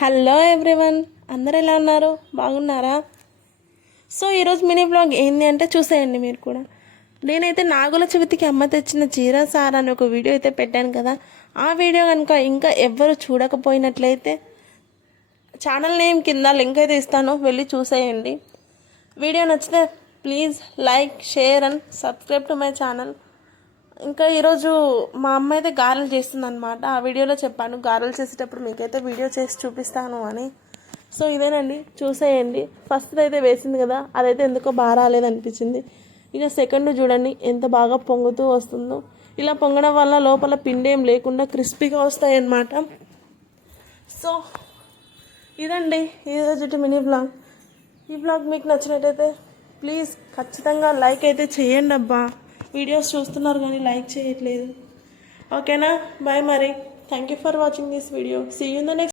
Hello everyone, అందరు ఎలా ఉన్నారు? బాగున్నారా? సో ఈరోజు మినీ బ్లాగ్ ఏంటి అంటే చూసేయండి మీరు కూడా. నేనైతే నాగుల చవితికి అమ్మ తెచ్చిన చీర సార్ అని ఒక వీడియో అయితే పెట్టాను కదా. ఆ వీడియో కనుక ఇంకా ఎవ్వరు చూడకపోయినట్లయితే ఛానల్ నేమ్ కింద లింక్ అయితే ఇస్తాను, వెళ్ళి చూసేయండి. వీడియో నచ్చితే please like, share and subscribe to my channel. ఇంకా ఈరోజు మా అమ్మ అయితే గారెలు చేస్తుంది అనమాట. ఆ వీడియోలో చెప్పాను గారెలు చేసేటప్పుడు మీకైతే వీడియో చేసి చూపిస్తాను అని. సో ఇదేనండి, చూసేయండి. ఫస్ట్ అయితే వేసింది కదా, అదైతే ఎందుకో బాగా రాలేదనిపించింది. ఇక సెకండ్ చూడండి ఎంత బాగా పొంగుతూ వస్తుందో. ఇలా పొంగడం వల్ల లోపల పిండి ఏం లేకుండా క్రిస్పీగా వస్తాయి అన్నమాట. సో ఇదండి ఈరోజు మినీ బ్లాగ్. ఈ బ్లాగ్ మీకు నచ్చినట్టయితే ప్లీజ్ ఖచ్చితంగా లైక్ అయితే చేయండి అబ్బా. వీడియోస్ చూస్తున్నారు కానీ లైక్ చేయట్లేదు. ఓకేనా? బాయ్ మరి. Thank you for watching this video. See you in the next.